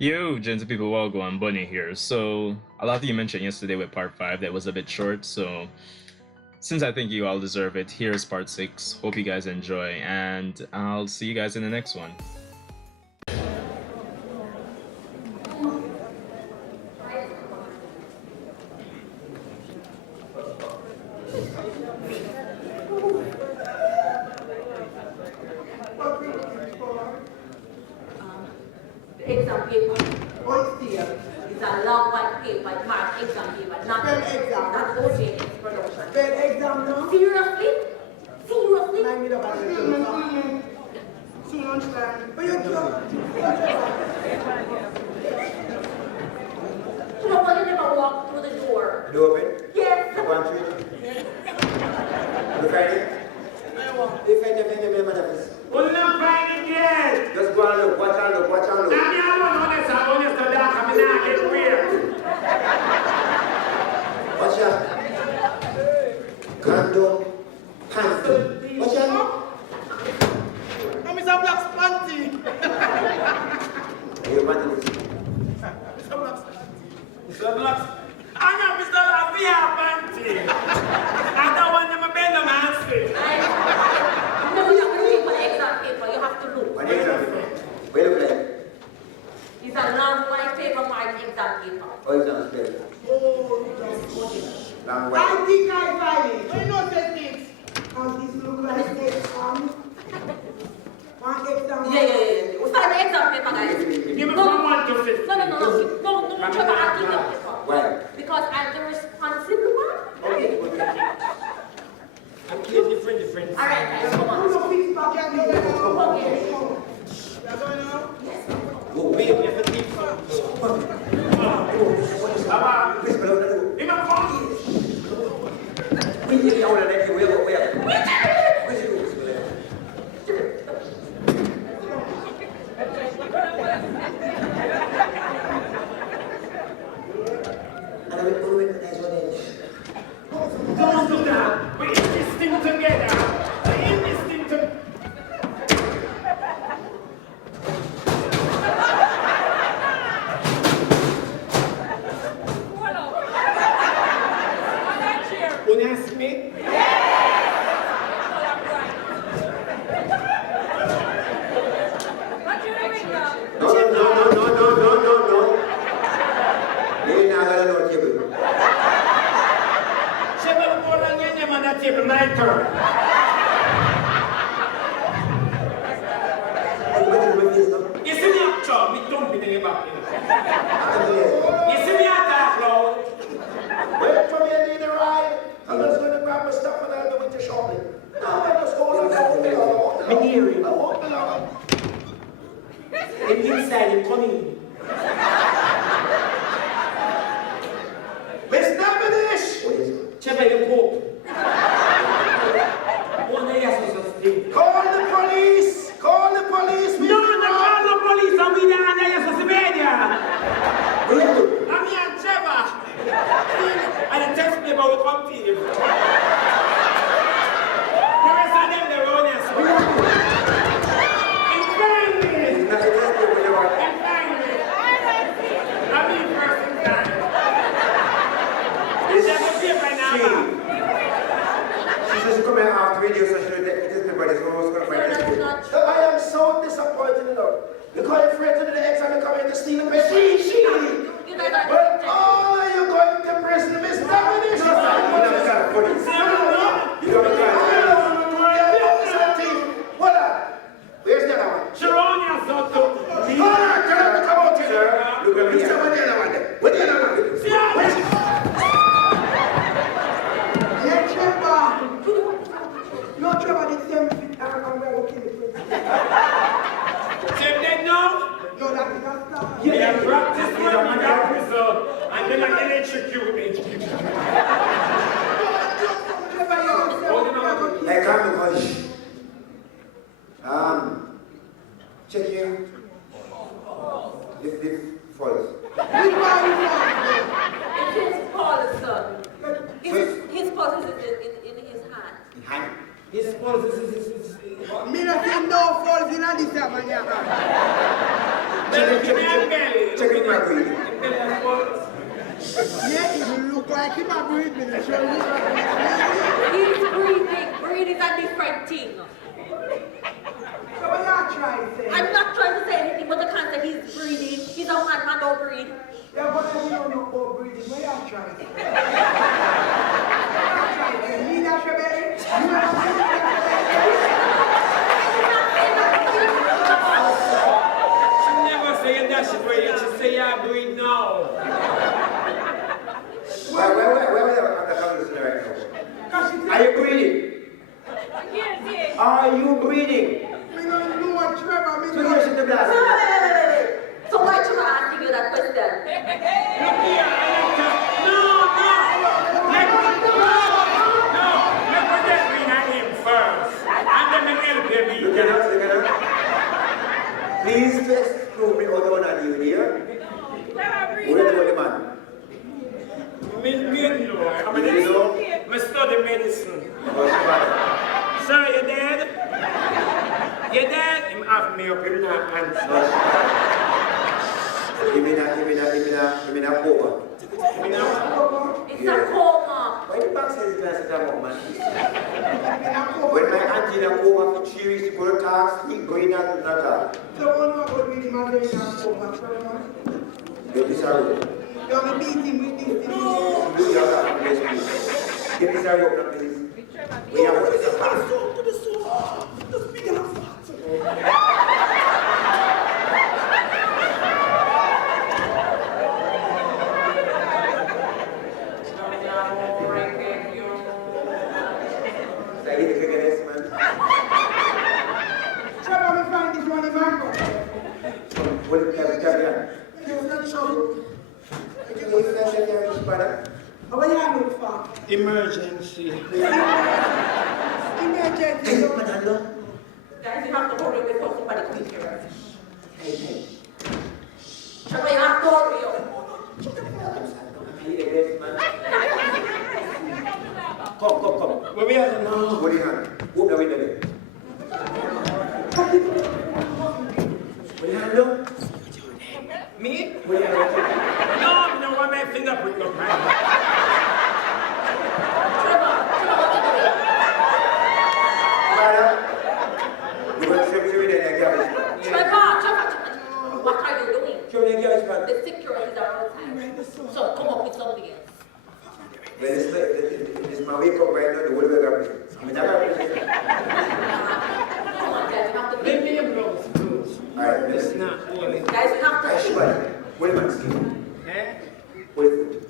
Yo, gentle people, well going, Bunny here. So, a lot of you mentioned yesterday with part 5 that was a bit short, so since I think you all deserve it, here's part 6. Hope you guys enjoy, and I'll see you guys in the next one. Exam paper. What's there? It's a long white paper, it's marked exam paper, not Spell exam. Not OJ's production. Spell exam now. Seriously? Seriously? 9 minutes about it. Soon lunchtime. But you're drunk. You know why you never walk through the door? The door open? Yes. The pantry? The Friday? If I never remember this. We'll not find it yet. Just go and look, watch and look, watch and look. I'm honest, I'm honest to that. I'm not get weird. Watch out. Condo, pants. Watch out. I'm Mr. Black's panty. Your panty. Mr. Black's panty. Mr. Blocks. I know Mr. Lavia Panty. I don't want them to bend them hands. No, you have to look for the exam paper, you have to look. What exam? Where look like? It's a long white paper marked exam paper. What exam spell? Oh, just Long I white. think I find it. I know that things. And this look like exam. One exam. Yeah. We start the exam paper, guys. Give me from 1 to 50. No, Trevor, I'll give you the paper. Why? Because I'm the responsible one. Okay. Okay, different. Alright, guys, come Who's on. the fix back at me? Okay. You're going now? Go wait. If it keeps Please, below the in my phone. door. We need to let you where. Where's you? And I will next one. Don't do that. We're in this thing together. We're in this thing together. Unas me? No. You're not going to know table. Shebada Goes on your name on that table, my turn. You see me up, Chubb, me dumping in your back. You see me at that loud? Wait for me, I need a ride. I'm just going to grab my stuff and I'll do it to shopping. No, I'm just going to Me hear you. I won't allow And inside him coming. Mr. Manish! Shebada you go. One day I saw something. Call the police! Call the police! No, call the police and we down there, so Shebada. I'm here and Trevor. And the text me about come to you. The rest of them, they're on here, so. In fairness. I mean first in time. Is that a paper now? She says she come here after radio, so she'll take this paper, so I was going to find That's this. not So I am so disappointed in her. Because you're afraid to do the exam and come here to steal the machine. She! You guys are Well, oh, you're going to prison, Mr. Manish! No, no, police. You don't What up? Where's the other one? Sharon, you're so tough. Hold on, tell him to come out here. Look at me. Where's the other one then? Where's the other one? Yeah, Trevor. No, Trevor, the same fit. I'm going to kill it. Same dead now? No, that is not start. Yeah, practice what we got result. And then I can execute me. Trevor, you're Hey, come to college. Check here. Lift, falls. It's his Paul's son. His Paul is in his hand. In hand. His pulse is Me not say no falls in this man. Check it, my breathing. Yeah, it look like him a breathing. Show you He's breathing. Breathing is a different thing. So what y'all trying to say? I'm not trying to say anything, but the concept he's breathing. He's a man don't breathe. Yeah, but I don't know about breathing. What y'all trying to say? Y'all trying to say, me that Shebada? You know what She never say that shit where you just say you're doing now. Are you breathing? Yes. Are you breathing? We don't know what Trevor means. So you should have asked. Wait. So why should I ask you that question? Look here, no. Let me get me at him first. And then me help you beat Look at that. us, look at us. Please just prove me out on you here. Who is the man? Me good, Lord. I study medicine. What's the matter? Sir, you dead? You dead? Him have me up in that answer. Give me that over. It's a coma. Why the back says glass of that man? When my auntie na over for 3 weeks to go to task, he going out to that. So what about reading my name now? Get this out. You're beating with this. No. Do your other place, please. Get this out of please. We are going to pass. Just be a I need to figure this, man. Trevor, we find this one in Marco. What is Trudy-Ann? You're not sure. Can you flash that there, Shebada? What you look for? Emergency. Emergency. Hey, Manalo. Guys, you have to hurry before somebody comes here. Hey. Trevor, you have to hurry up. I need a rest, man. Come. Where we are now? What do you have? Open the window there. What do you have, no? Me? What do you have? No, I don't want my fingerprint up my Trevor, what are you Shebada, you want to show me the garbage man? doing? Trevor, what are you doing? Show me the garbage man. The securities are outside. So come up with something else. When it's my wake up right now, the whole garbage. I mean, that Come on, guys, you have to Let be. me your blouse, please. Alright, It's listen. not holy. Guys, you have Hey, to. Shebada, what am I saying? Eh? What is it?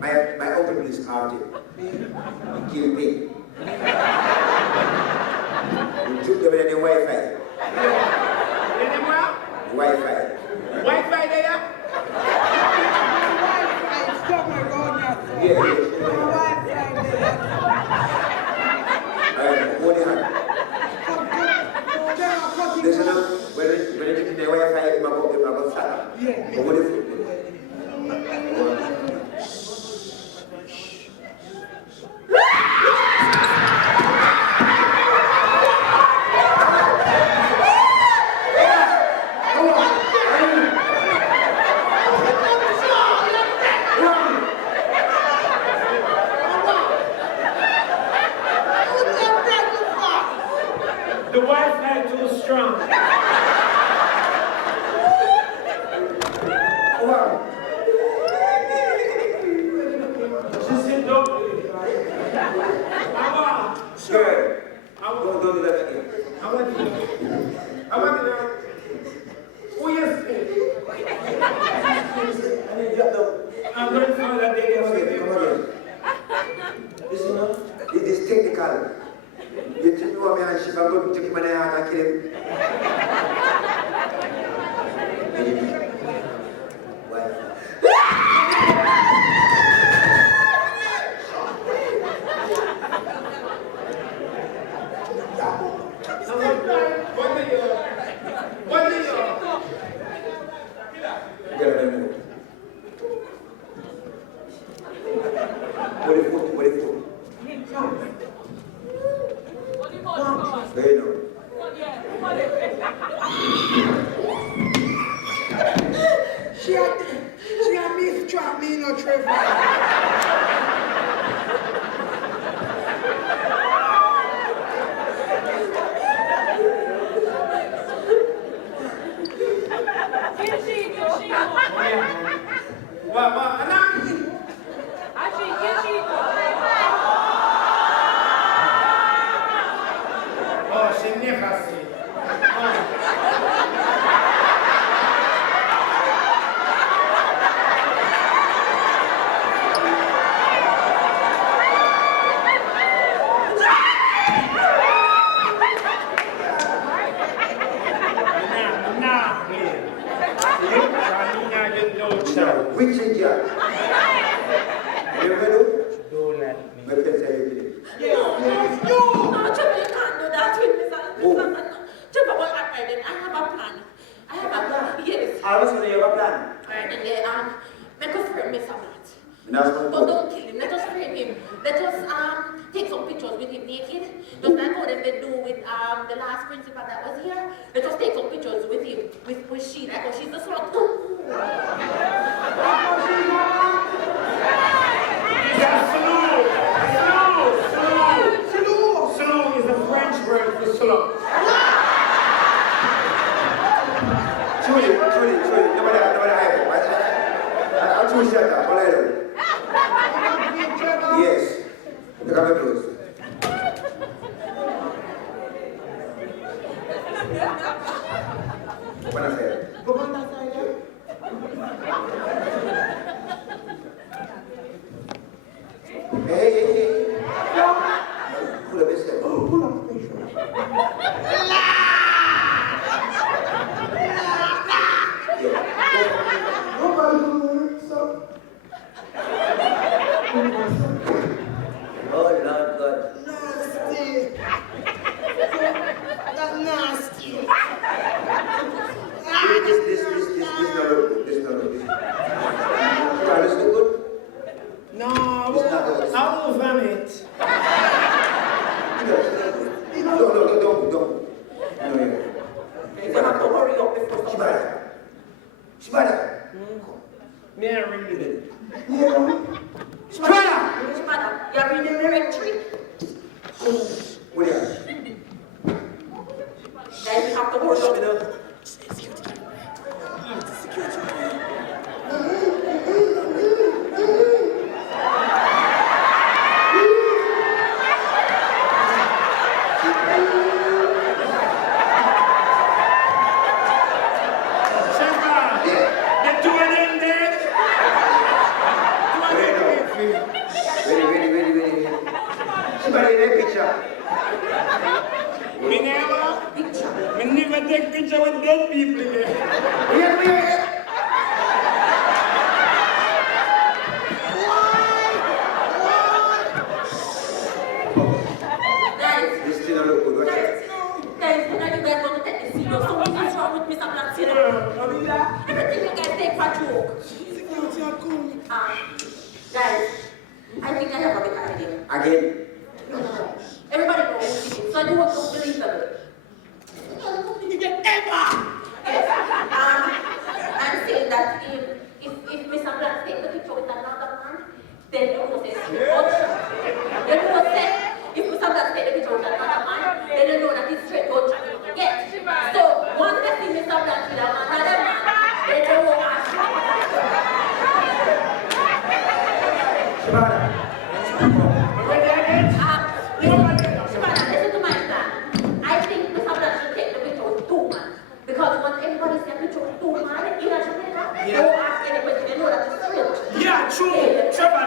My uncle is out there. He killed me. He took them in the Wi-Fi. Anywhere? Wi-Fi. Wi-Fi there? It's somewhere around here. Yeah. Alright, hold your hand. Listen up. When you get in the Wi-Fi, I'm about to start. Yeah. But what if The Wi-Fi too strong. What No, child. Which is your? You ever do? Don't let me. But can say you No, Trevor, you can't do that with me, sir. Trevor, what happened? I have a plan. I have a plan, yes. I was going to have a plan. Alright, and then, make us frame Mr. Blatt. That's But don't kill him, let us frame him. Let us take some pictures with him naked. Just like how they do with the last principal that was here. Let us take some pictures with him, with she, like how she's the slut. Yeah, slow. Slow is the French word for slow. Trudy, nobody I'll choose shut up, yes. Look at my clothes. Open a fair. Go on that side there. Hey. Pull up this head. Oh, pull up the picture. Nobody will so. Oh, Lord God. Nasty. That nasty. This not look good. This not look good. Try this look good? No, It's not good. I will vomit. No. No, yeah. You have to hurry up before Shebada. May I read it? Shebada, you're reading the directory. What do you Then you have to hurry up. Ready. Shebada in that picture. Me never take picture with dead people again. Wait. Guys, This still not look good. Watch it. guys, when are you guys going to take this serious? Something is wrong with Mr. Blatt, you know? Everything you guys take for joke. Security are coming. Guys, I think I have a better idea. Again. Everybody knows who it is, so you won't go believe them. I'm saying that if Mr. Blatt takes the picture with another man, then you will say too much. Then you will say, if Mr. Blatt takes the picture with another man, then you know that it's straight don't try to get. So once they see Mr. Blatt with another man, then they will ask. Shebada. Shebada, listen to my plan. I think Mr. Blatt should take the picture with two men. Because once everybody sees a picture with two men in Jamaica, they won't ask any question. They know that it's real. Yeah, true. Trevor,